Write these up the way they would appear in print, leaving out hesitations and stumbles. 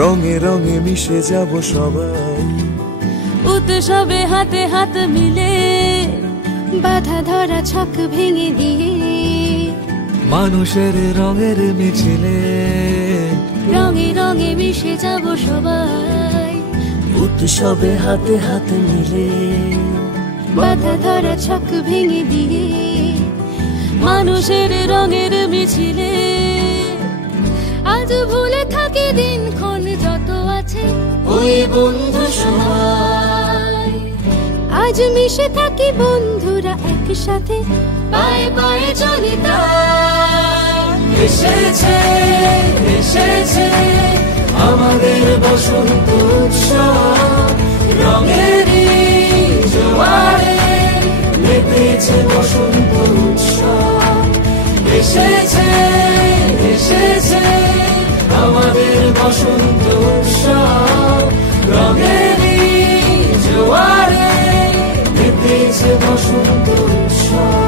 রঙে রঙে মিশে যাব সবাই, উৎসবে হাতে হাত মিলে বাধা ধরা ছক ভেঙে দিয়ে মানুষের রঙের মিছিলে রঙে রঙে মিশে যাব সবাই, উৎসবে হাতে হাত মিলে বাধা ধরা ছক ভেঙে দিয়ে মানুষের রঙের মিছিলে। আজ ভুলে থাকি দিনক্ষণ যত আছে ওই বন্ধু সবাই, আজ মিশে থাকি বন্ধুরা একসাথে পায়ে পায়ে চলি তাই। এসেছে এসেছে আমাদের বসন্ত উৎসব, রঙেরই জোয়ারে মেতেছে বসন্ত উৎসব। এসেছে এসেছে আমাদের বসন্ত উৎসব, রঙেরই জোয়ারে মেতেছে বসন্ত উৎসব।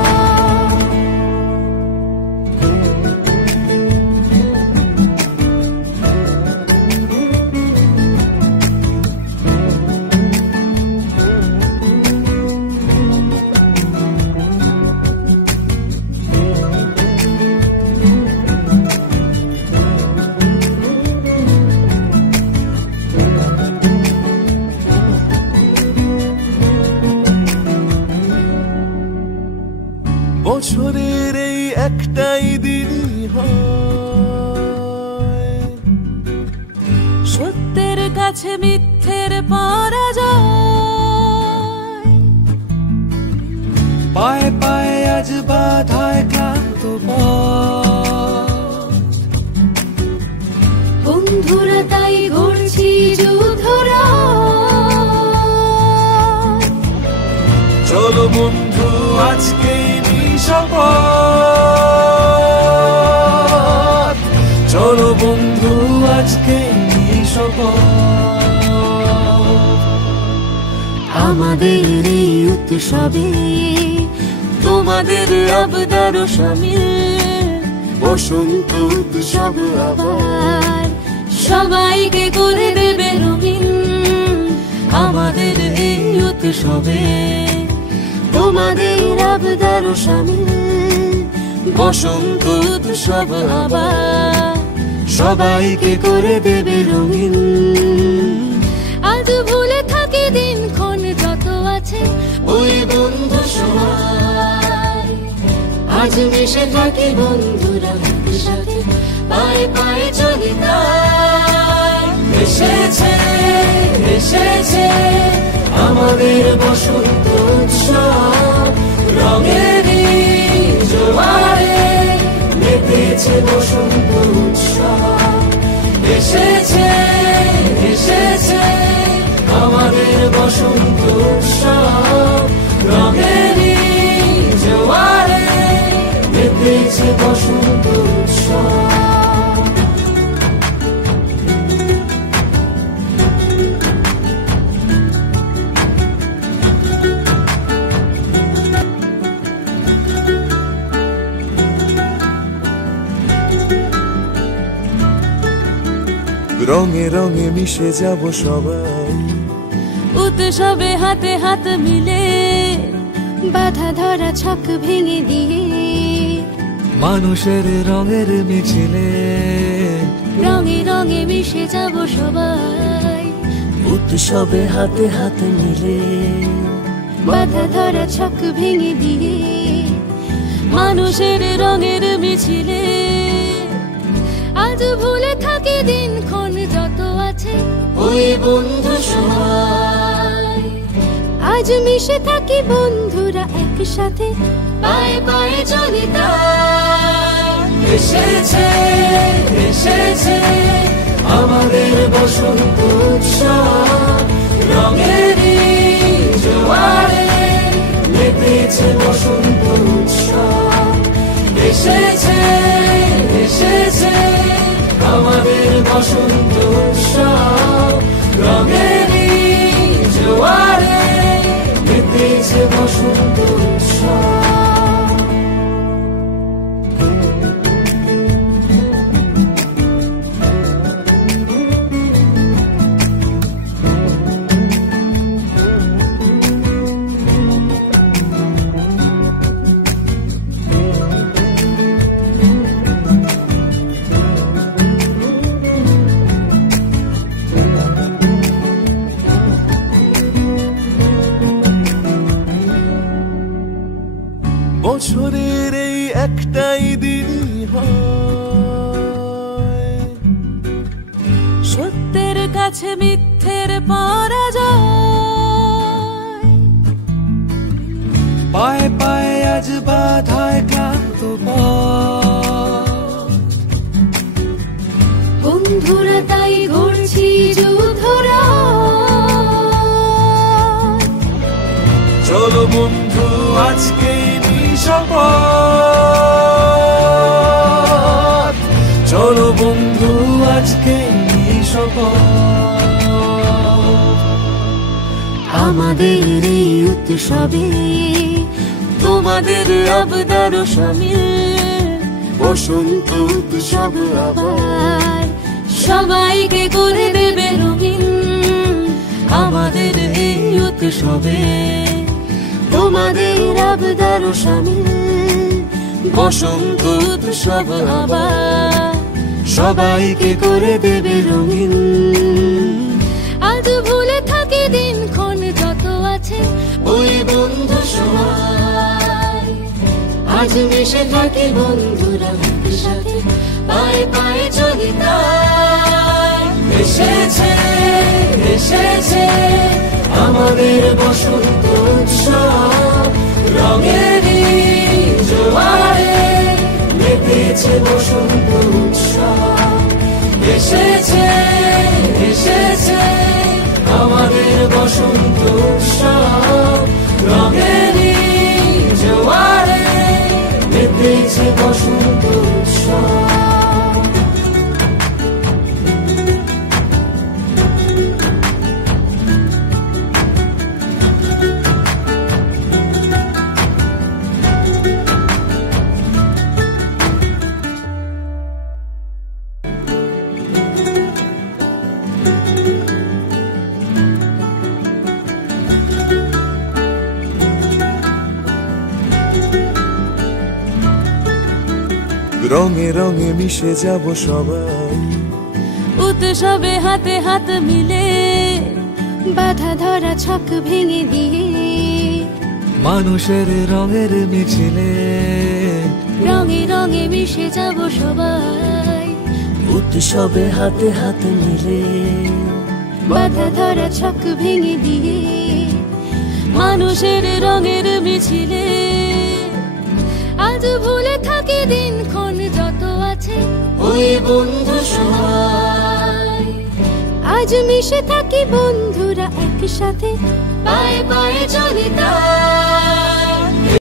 বছরের এই একটাই দিনই হয় সত্যের কাছে মিথ্যের পরাজয়, পায়ে পায়ে আজ বাধায় ক্লান্ত পথ, বন্ধুরা তাই ঘুরছি যুদ্ধরা। চলো বন্ধু আজকে শপথ, চলো বন্ধু আজকে শপথ। আমাদের এই উৎসবে তোমাদের আবদার শামিল, বসন্ত উৎসব আবার সবাইকে করে দেবে রঙিন। আমাদের এই উৎসবে তোমাদের আবদার শামিল, বসন্ত উৎসব আবার সবাইকে করে দেবে রঙিন। আজ ভুলে থাকি দিনক্ষণ যত আছে ওই বন্ধু সবাই, আজ মিশে থাকি বন্ধুরা একসাথে পায়ে পায়ে চলি তাই। এসেছে এসেছে আমাদের বসন্ত উৎসব, রঙেরই জোয়ারে মেতেছে বসন্ত উৎসব। এসেছে এসেছে আমাদের বসন্ত উৎসব, রঙেরই জোয়ারে মেতেছে বসন্ত উৎসব। রঙে রঙে মিশে যাব সবাই, উৎসবে হাতে হাত মিলে বাধা ধরা ছক ভেঙে দিয়ে মানুষের রঙের মিছিলে রঙে রঙে মিশে যাব সবাই, উৎসবে হাতে হাত মিলে বাধা ধরা ছক ভেঙে দিয়ে মানুষের রঙের মিছিলে। আজ ভুলে থাকি দিনক্ষণ যত আছে ওই বন্ধু সবাই, আজ মিশে থাকি বন্ধুরা একসাথে পায়ে পায়ে চলি তাই। এসেছে এসেছে আমাদের বসন্ত উৎসব, রঙেরই জোয়ারে মেতেছে বসন্ত উৎসব। এসেছে এসেছে আমাদের বসন্ত উৎসব, রঙেরই জোয়ারে মেতেছে বসন্ত উৎসব। একটাই দিনই হয়। সত্যের কাছে মিথ্যের পরাজয়, পায়ে পায়ে আজ বাধায় ক্লান্ত বন্ধুরা তাই ঘুরছি যুদ্ধরা। চলো বন্ধু আজকে শপথ, চলো বন্ধু আজকে শপথ। আমাদের এই উৎসবে তোমাদের আবদার শামিল, বসন্ত উৎসব আবার সবাইকে করে দেবে রঙিন। আমাদের এই উৎসবে তোমাদের আবদার শামিল, বসন্ত উৎসব আবার সবাইকে করে দেবে রঙিন। আজ ভুলে থাকি দিনক্ষণ যত আছে ওই বন্ধু সবাই, আজ মিশে থাকি বন্ধুরা একসাথে, পায়ে পায়ে চলি তাই। এসেছে এসেছে আমাদের বসন্ত উৎসব, রঙেরই জোয়ারে মেতেছে বসন্ত উৎসব। এসেছে এসেছে আমাদের বসন্ত উৎসব, রঙেরই জোয়ারে মেতেছে বসন্ত উৎসব। রঙে রঙে মিশে যাব সবাই, উৎসবে হাতে হাত মিলে বাধা ধরা ছক ভেঙে দিয়ে, মানুষের রঙের মিছিলে রঙে রঙে মিশে যাব সবাই। উৎসবে হাতে হাত মিলে বাধা ধরা ছক ভেঙে দিয়ে, মানুষের রঙের মিছিলে আজ ভুলে থাকি দিনক্ষণ যত আছে ওই বন্ধু সবাই, আজ মিশে থাকি বন্ধুরা একসাথে, পায়ে পায়ে চলি তাই।